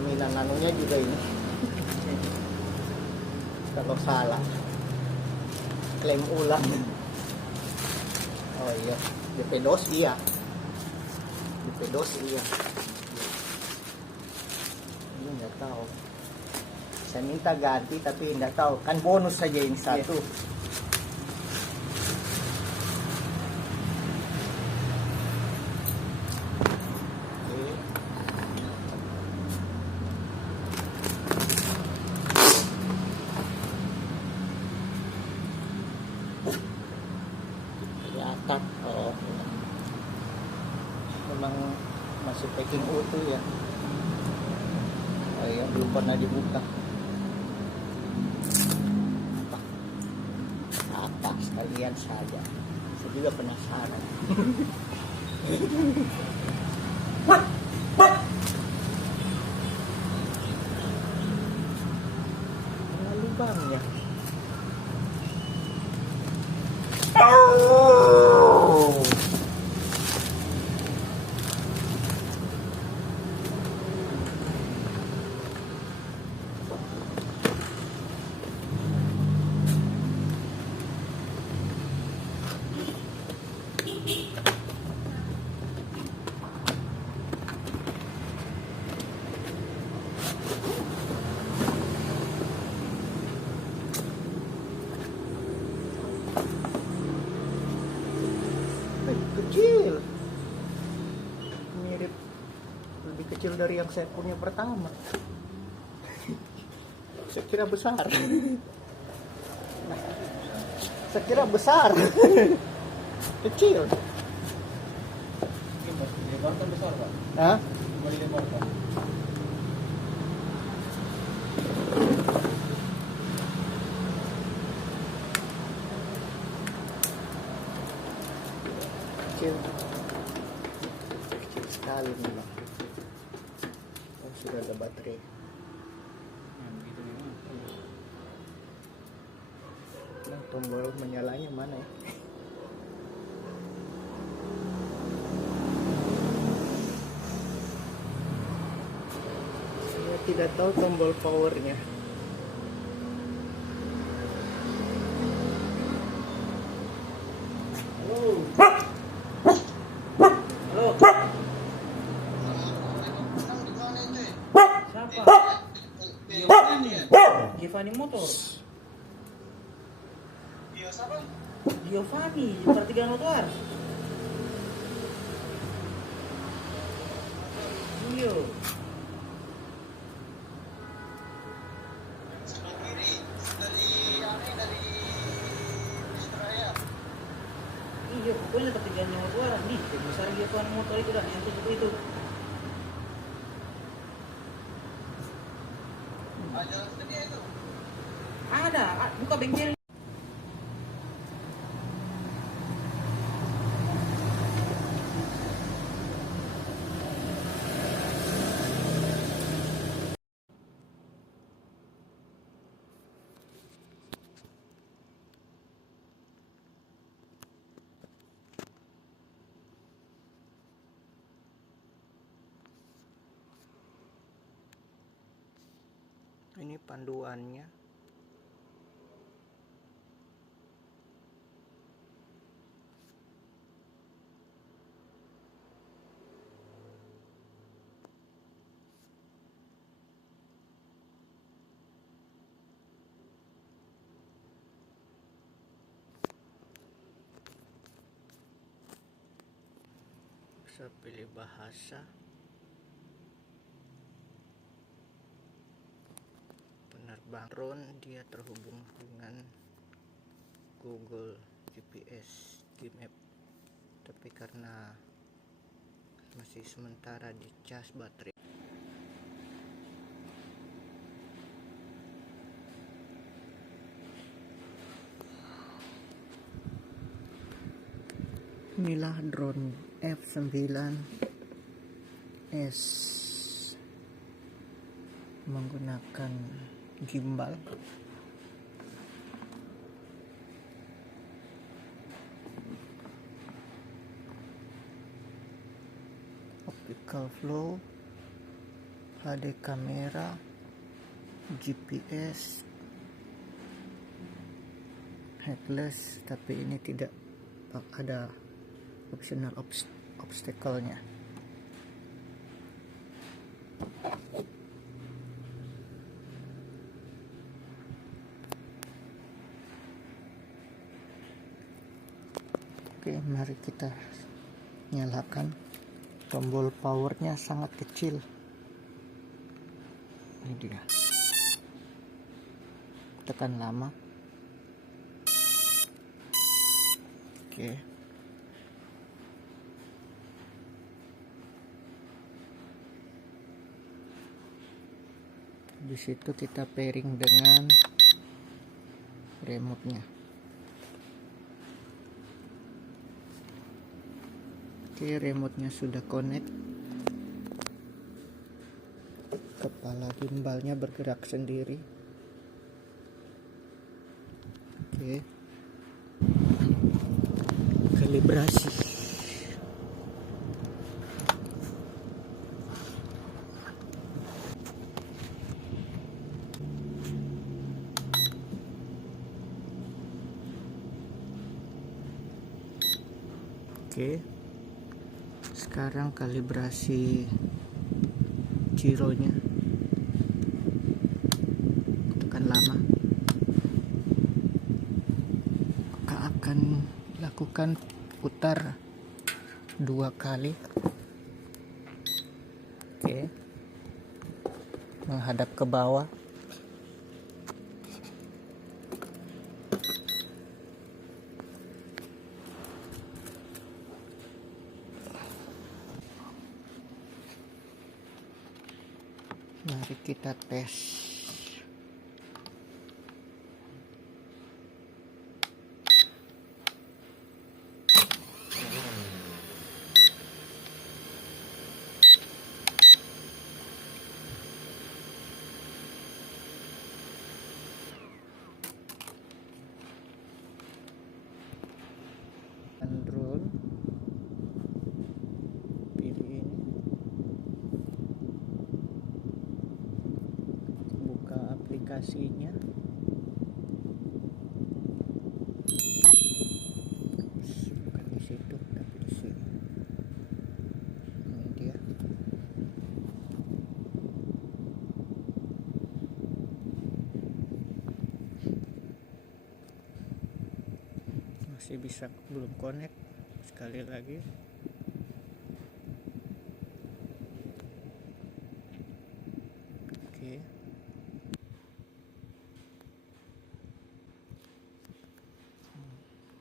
jaminan anunya juga ini. Kalau salah klaim ulang. Oh iya, DP dos iya. DP dos iya. Ini nggak tahu. Saya minta ganti tapi nggak tahu. Kan bonus saja ini satu. Atap. Oh, memang masih packing utuh ya. Oh iya, belum pernah dibuka. Apa sekalian saja. Saya juga penasaran. Mana lubangnya? Kecil, mirip, lebih kecil dari yang saya punya pertama. Saya kira besar. Saya kira besar. Kecil. Dilebarkan besar, Pak? Hah? Coba dilebarkan. Kecil. Kecil sekali memang. Oh, sudah ada baterai. Begitu memang. Nah, tombol menyalanya mana ya? Saya tidak tahu tombol powernya. Halo. Siapa? Giovanni Motor. Giovanni, pertigaan motor. Iya. Iya, pokoknya pertigaan motor. Nih, besar Giovanni Motor itu dah, yang tutup itu. Ada, buka bengkel. Ini panduannya. Bisa pilih bahasa. Penerbang drone, dia terhubung dengan Google GPS di map, tapi karena masih sementara dicas baterai. Inilah drone F9S menggunakan gimbal. Optical flow, HD kamera, GPS, headless, tapi ini tidak ada optional obstacle-nya. Oke, mari kita nyalakan. Tombol powernya sangat kecil. Ini dia. Tekan lama. Oke. Di situ kita pairing dengan remote-nya. Oke, remote-nya sudah connect. Kepala gimbalnya bergerak sendiri. Oke. Kalibrasi. Oke. Sekarang kalibrasi gironya. Tekan lama. Maka akan lakukan putar 2 kali. Oke. Menghadap ke bawah. Mari kita tes. Drone. Pilih ini. Buka aplikasinya. Bukan di situ, tapi di sini. Ini dia. Masih bisa, belum connect. Sekali lagi. Oke.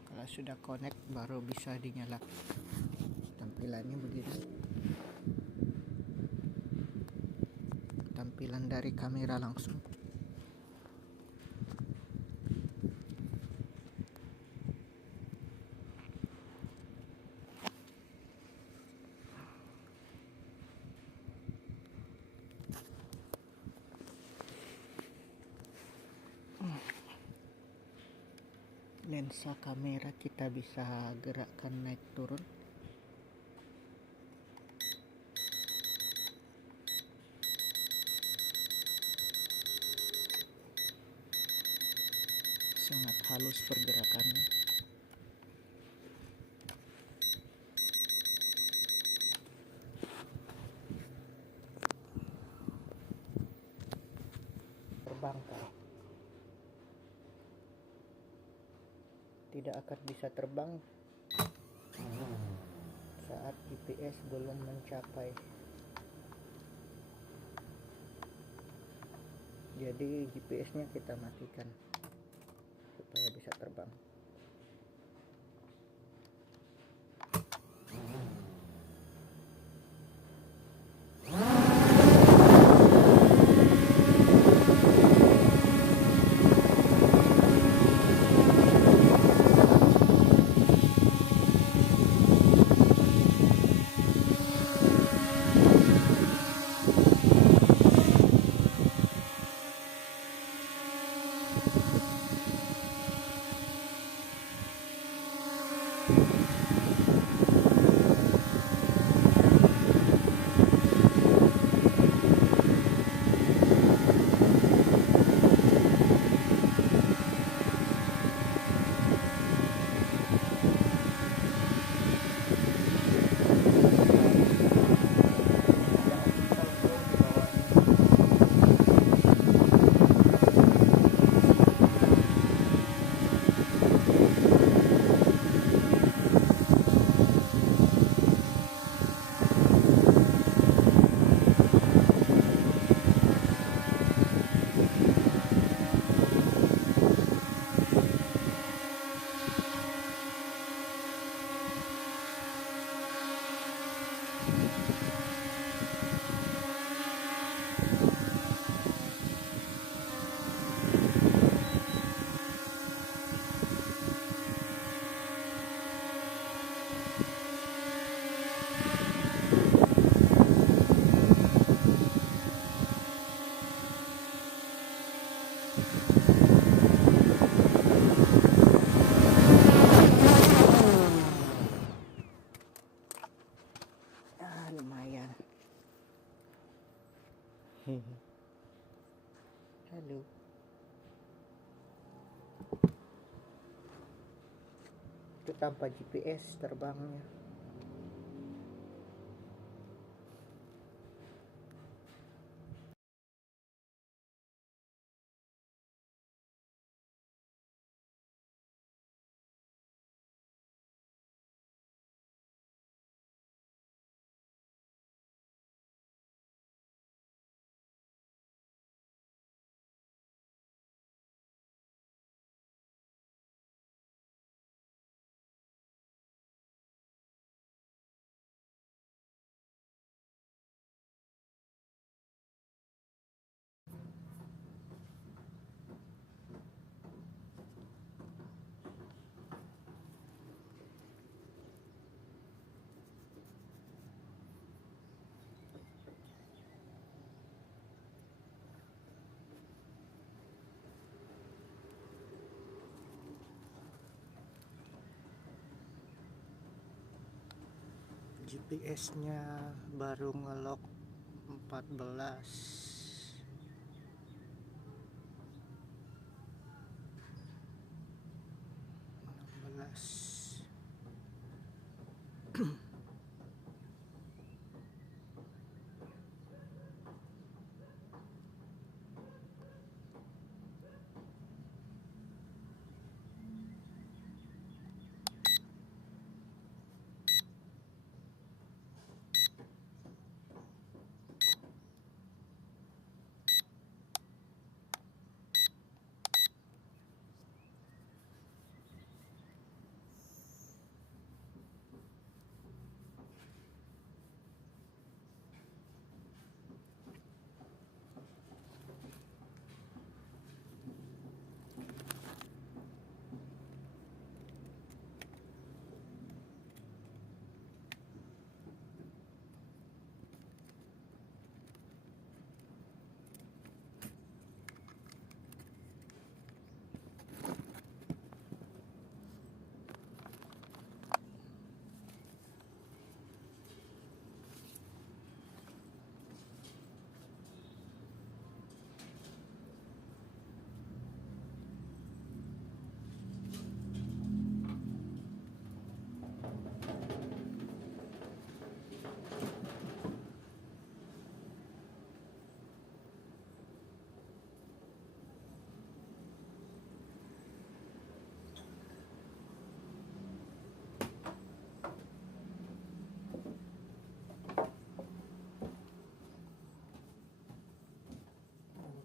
Kalau sudah connect baru bisa dinyalakan. Tampilannya begini. Tampilan dari kamera langsung. Lensa kamera kita bisa gerakkan naik turun. Sangat halus pergerakannya. Terbang Kak. Tidak akan bisa terbang saat GPS belum mencapai. Jadi GPS-nya kita matikan supaya bisa terbang. lumayan. Halo. Itu tanpa GPS terbangnya. GPS-nya baru ngelok 14 16.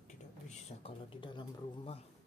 Tidak bisa kalau di dalam rumah.